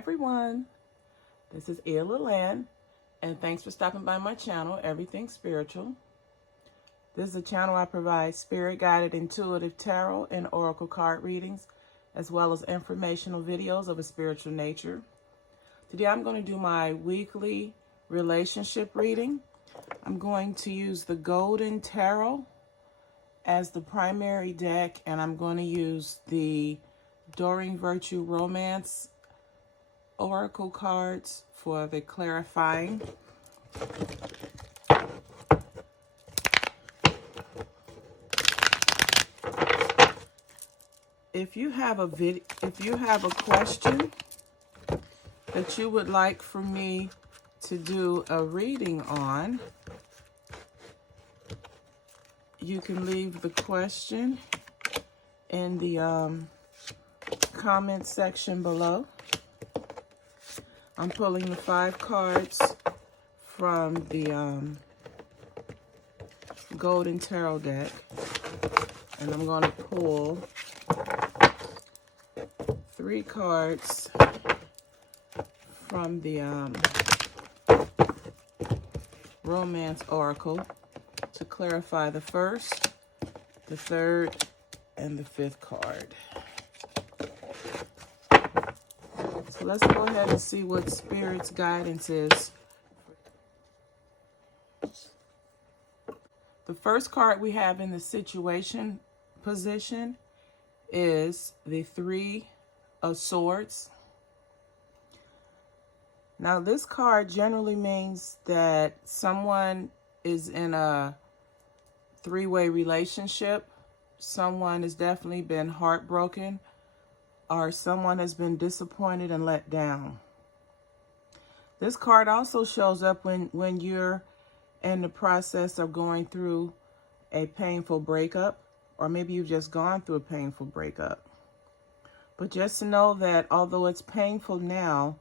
everyone, this is Ella Land, and thanks for stopping by my channel, Everything Spiritual. This is a channel I provide spirit-guided intuitive tarot and oracle card readings, as well as informational videos of a spiritual nature. Today I'm going to do my weekly relationship reading. I'm going to use the Golden Tarot as the primary deck, and I'm going to use the Doreen Virtue Romance oracle cards for the clarifying. If you have a question that you would like for me to do a reading on, you can leave the question in the comment section below. I'm pulling the 5 cards from the Golden Tarot deck, and I'm going to pull 3 cards from the Romance Oracle to clarify the 1st, the 3rd, and the 5th card. So let's go ahead and see what Spirit's guidance is. The first card we have in the situation position is the 3 of Swords. Now this card generally means that someone is in a 3-way relationship. Someone has definitely been heartbroken, or someone has been disappointed and let down. This card also shows up when you're in the process of going through a painful breakup, or maybe you've just gone through a painful breakup. But just to know that although it's painful now,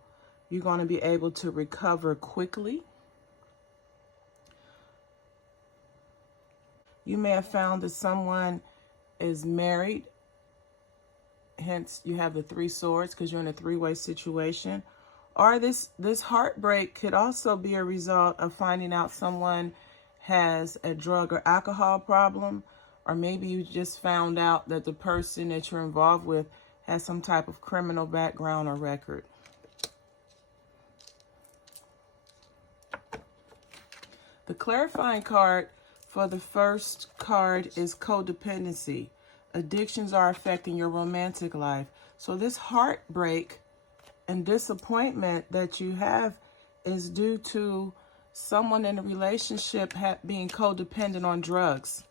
you're going to be able to recover quickly. You may have found that someone is married, hence you have the 3 swords because you're in a 3-way situation. Or this heartbreak could also be a result of finding out someone has a drug or alcohol problem, or maybe you just found out that the person that you're involved with has some type of criminal background or record. The clarifying card for the first card is codependency. Addictions are affecting your romantic life. So this heartbreak and disappointment that you have is due to someone in a relationship being codependent on drugs.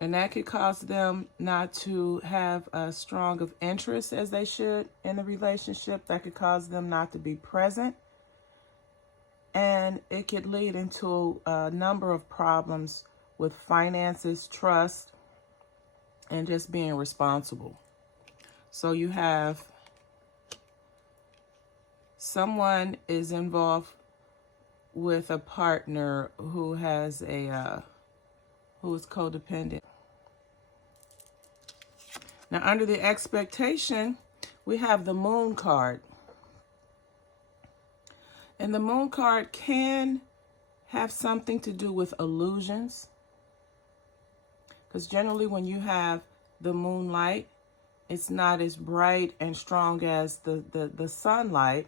And that could cause them not to have as strong of interest as they should in the relationship. That could cause them not to be present. And it could lead into a number of problems with finances, trust, and just being responsible. So you have someone is involved with a partner who has who is codependent. Now, under the expectation, we have the Moon card. And the Moon card can have something to do with illusions. Because generally when you have the moonlight, it's not as bright and strong as the sunlight,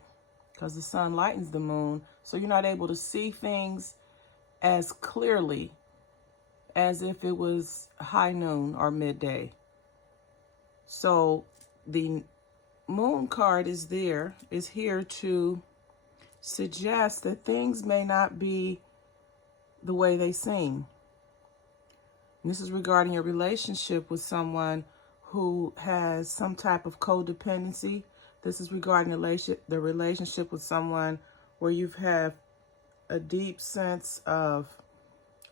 because the sun lightens the moon. So you're not able to see things as clearly as if it was high noon or midday. So the Moon card is here to suggest that things may not be the way they seem. And this is regarding your relationship with someone who has some type of codependency. This is regarding the relationship with someone where you've had a deep sense of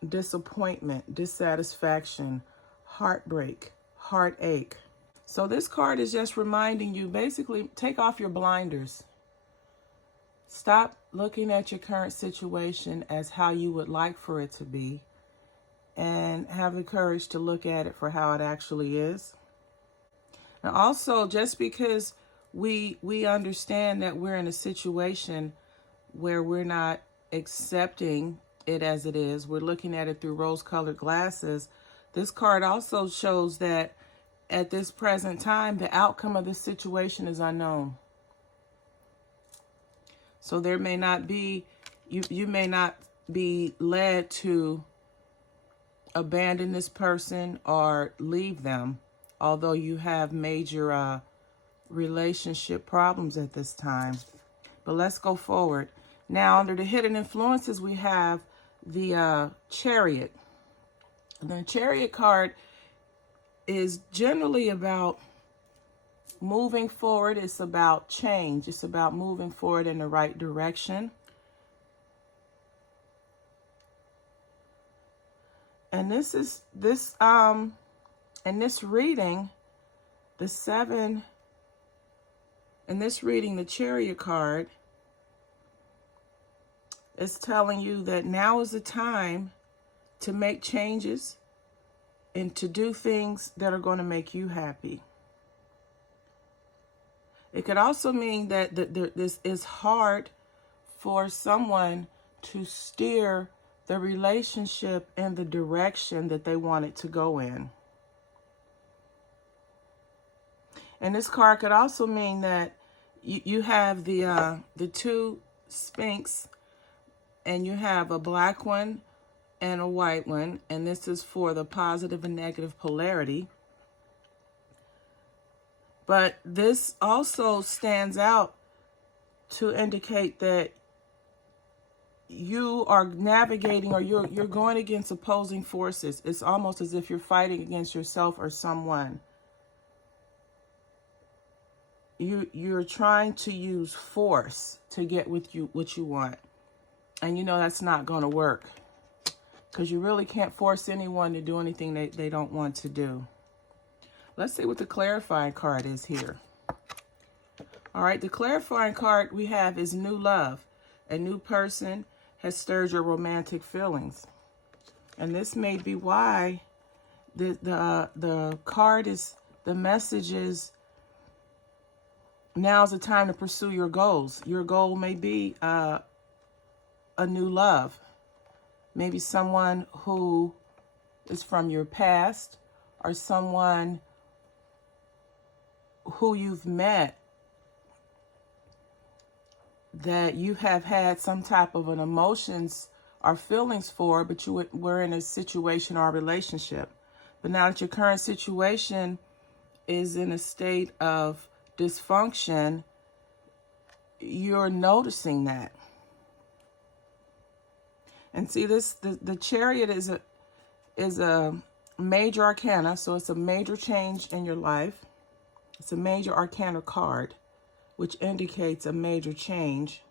disappointment, dissatisfaction, heartbreak, heartache. So this card is just reminding you, basically, take off your blinders. Stop looking at your current situation as how you would like for it to be, and have the courage to look at it for how it actually is. Now also, just because we understand that we're in a situation where we're not accepting it as it is. We're looking at it through rose-colored glasses. This card also shows that at this present time, the outcome of this situation is unknown. So there may not be, you may not be led to abandon this person or leave them, although you have major relationship problems at this time. But let's go forward. Now, under the hidden influences, we have the Chariot. The Chariot card is generally about moving forward. It's about change. It's about moving forward in the right direction. And this in this reading, the Chariot card is telling you that now is the time to make changes and to do things that are going to make you happy. It could also mean that this is hard for someone to steer the relationship in the direction that they want it to go in. And this card could also mean that you have the two Sphinx, and you have a black one and a white one, and this is for the positive and negative polarity. But this also stands out to indicate that you are navigating, or you're going against opposing forces. It's almost as if you're fighting against yourself or someone. You're trying to use force to get what you want. And you know that's not going to work, because you really can't force anyone to do anything they don't want to do. Let's see what the clarifying card is here. All right, the clarifying card we have is new love. A new person has stirred your romantic feelings. And this may be why the card is, the message is, now's the time to pursue your goals. Your goal may be a new love. Maybe someone who is from your past, or someone who you've met that you have had some type of an emotions or feelings for, but you were in a situation or a relationship. But now that your current situation is in a state of dysfunction, you're noticing that. And see, the Chariot is a major arcana, so it's a major change in your life. It's a major arcana card, which indicates a major change.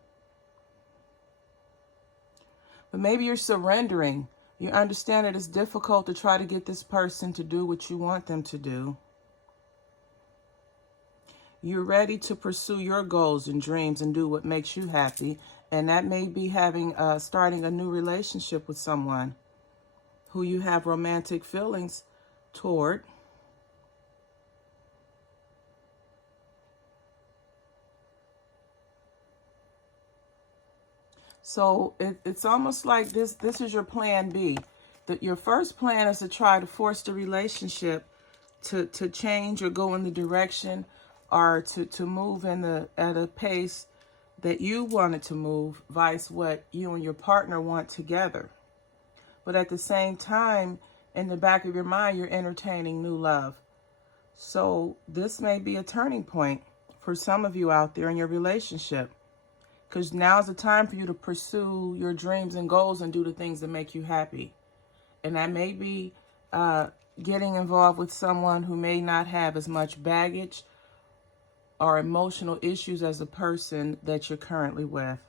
But maybe you're surrendering. You understand that it's difficult to try to get this person to do what you want them to do. You're ready to pursue your goals and dreams and do what makes you happy. And that may be starting a new relationship with someone who you have romantic feelings toward. So it's almost like this is your plan B. That your first plan is to try to force the relationship to change or go in the direction, or to move at a pace that you wanted to move, vice what you and your partner want together. But at the same time, in the back of your mind, you're entertaining new love. So this may be a turning point for some of you out there in your relationship, because now's the time for you to pursue your dreams and goals and do the things that make you happy. And that may be getting involved with someone who may not have as much baggage or emotional issues as the person that you're currently with.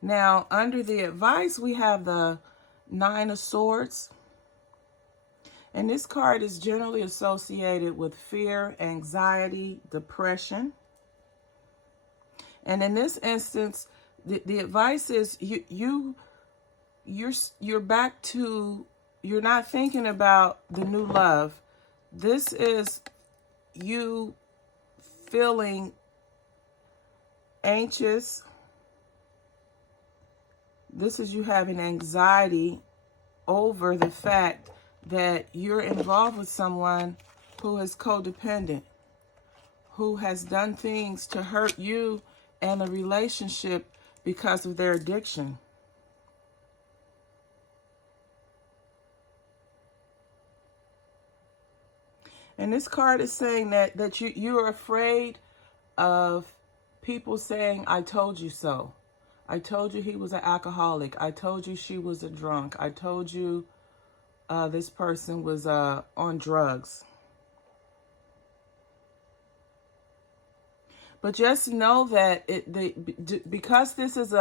Now, under the advice, we have the Nine of Swords. And this card is generally associated with fear, anxiety, depression. And in this instance, the advice is you're back to you're not thinking about the new love. This is you feeling anxious. This is you having anxiety over the fact that you're involved with someone who is codependent, who has done things to hurt you and the relationship because of their addiction. And this card is saying that you're afraid of people saying, I told you so. I told you he was an alcoholic. I told you she was a drunk. I told you this person was on drugs. But just know that because this is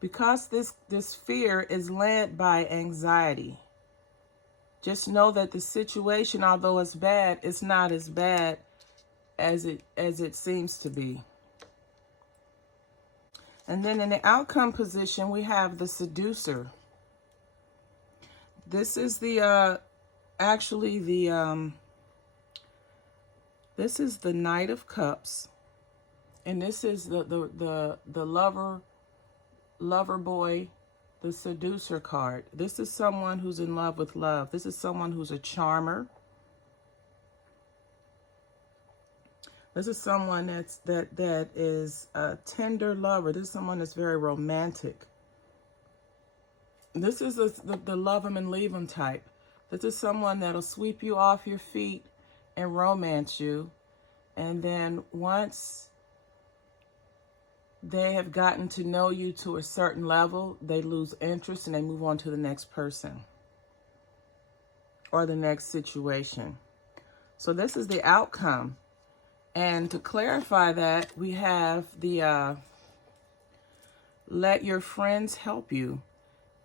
because this fear is led by anxiety. Just know that the situation, although it's bad, it's not as bad as it seems to be. And then in the outcome position, we have the seducer. This is the this is the Knight of Cups, and this is the lover boy, the seducer card. This is someone who's in love with love. This is someone who's a charmer. This is someone that is a tender lover. This is someone that's very romantic. This is the love him and leave him type. This is someone that'll sweep you off your feet and romance you. And then once they have gotten to know you to a certain level, they lose interest and they move on to the next person or the next situation. So this is the outcome. And to clarify that, we have the let your friends help you.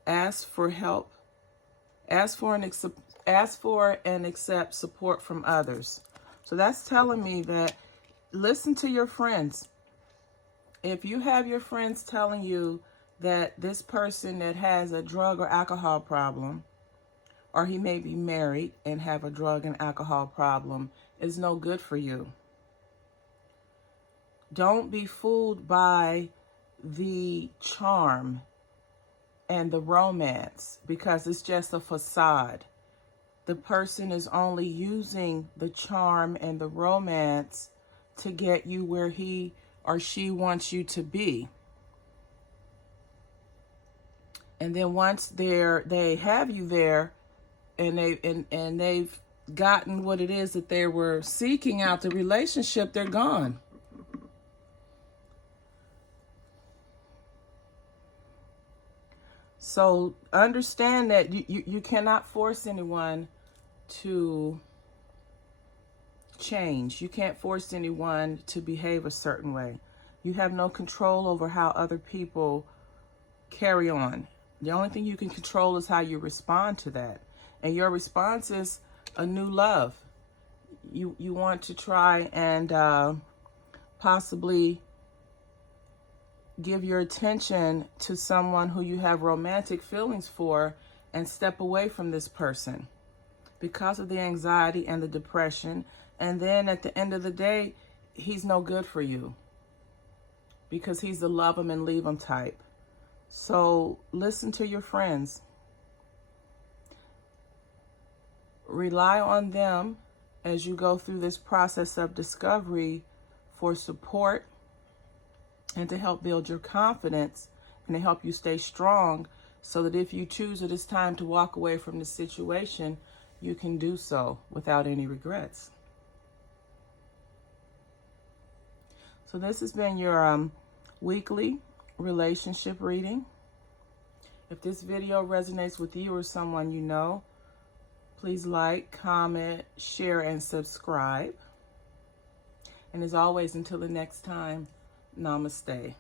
Ask for help. Ask for and accept support from others. So that's telling me that listen to your friends. If you have your friends telling you that this person that has a drug or alcohol problem, or he may be married and have a drug and alcohol problem, is no good for you. Don't be fooled by the charm and the romance, because it's just a facade. The person is only using the charm and the romance to get you where he or she wants you to be. And then once they have you there and they've gotten what it is that they were seeking out the relationship, they're gone. So understand that you cannot force anyone to change. You can't force anyone to behave a certain way. You have no control over how other people carry on. The only thing you can control is how you respond to that. And your response is a new love. You want to try and possibly give your attention to someone who you have romantic feelings for and step away from this person because of the anxiety and the depression. And then at the end of the day, he's no good for you because he's the love him and leave him type. So listen to your friends. Rely on them as you go through this process of discovery for support and to help build your confidence and to help you stay strong so that if you choose that it's time to walk away from the situation, you can do so without any regrets. So this has been your weekly relationship reading. If this video resonates with you or someone you know, please like, comment, share, and subscribe. And as always, until the next time, namaste.